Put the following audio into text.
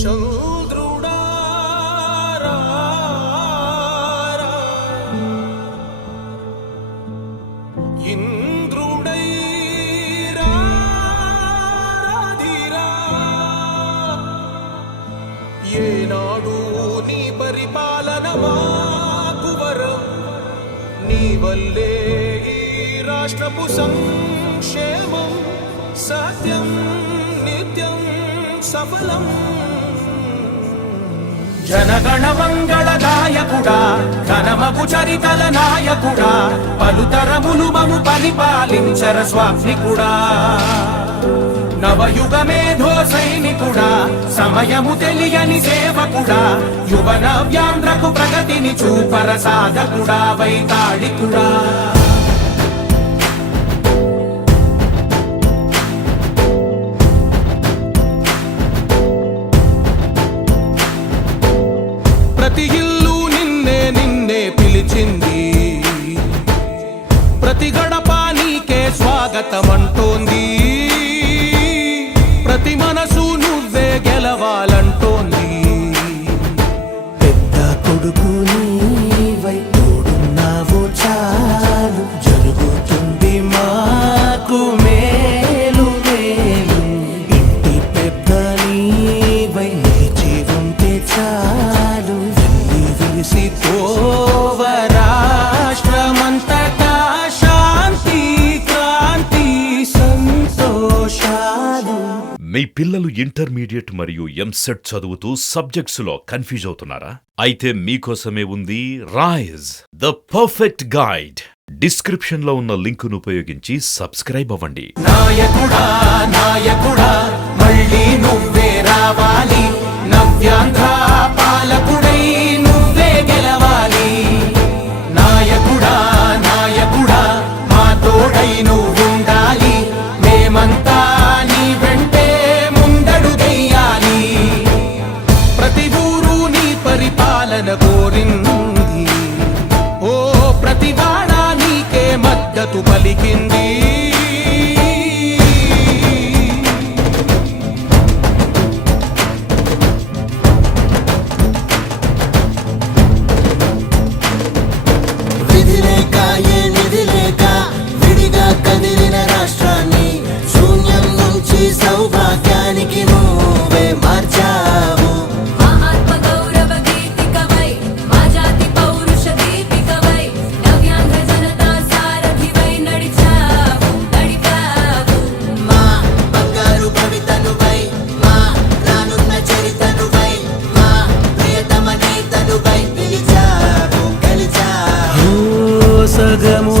చంద్రుడా ఇంద్రుడై రాధిరా ఏనాడు నీ పరిపాలన మాకు వరం నీ వల్లే ఈ రాష్ట్రపు సంక్షేమం సత్యం నిత్యం సఫలం జనగణ మంగళ గాయకుడా ఘనమగు చరితల నాయకుడా పలుతరములు మము పరిపాలించర స్వామికుడా నవయుగ మేధో సైనికుడా సమయము తెలియని సేవకుడా యువ నవ్యాంధ్రకు ప్రగతిని చూపర సాధకుడా వైతాళికుడా ప్రతి ఇల్లు నిన్నే నిన్నే పిలిచింది ప్రతి గడప నీకే స్వాగతమంటోంది ప్రతి మనసు నువ్వే గెలవాలంటోంది పెద్ద కొడుకు నీవై తోడున్నావు చాలు జరుగుతుంది మాకు మేలు మేలు ఇంటి పెద్ద నీవై నిలిచి ఉంటే చాలు విరిసి పోవ రాష్ట్రమంతటా శాంతి క్రాంతి సంతోషాలు. మీ పిల్లలు ఇంటర్మీడియట్ మరియు ఎంసెట్ చదువుతూ సబ్జెక్ట్స్ లో కన్ఫ్యూజ్ అవుతున్నారా? అయితే మీకోసమే ఉంది rise the perfect guide. Description లో ఉన్న లింకును ఉపయోగించి సబ్స్క్రైబ్ అవ్వండి. నాయకుడా నాయకుడా మళ్ళీ నువ్వే రావాలి నవ్యాంధ్ర పాలకుడై నువ్వే గెలవాలి నాయకుడా నాయకుడా మా తోడై నువ్వుండాలి మేమంతా నీ వెంటే ముందడుగెయ్యాలి ప్రతి ఊరు నీ పరిపాలన కోరింది ఓ ప్రతివాడ నీకే మద్దతు పలికింది విధిలేక ఏ నిధిలేక విడిగా కదిలిన రాష్ట్రాన్ని శూన్యం నుంచి సౌభాగ్యానికి నువ్వే మార్చావు. ఆత్మ గౌరవ గీతికవై మా జాతి పౌరుష దీపికవై నవ్యాంధ్ర జనతా సారథివై నడిచావు నడిపావు మా బంగారు భవితనువై మా రానున్న చరితనువై మా ప్రియతమ నేతనువై పిలిచావు గెలిచావు. సగము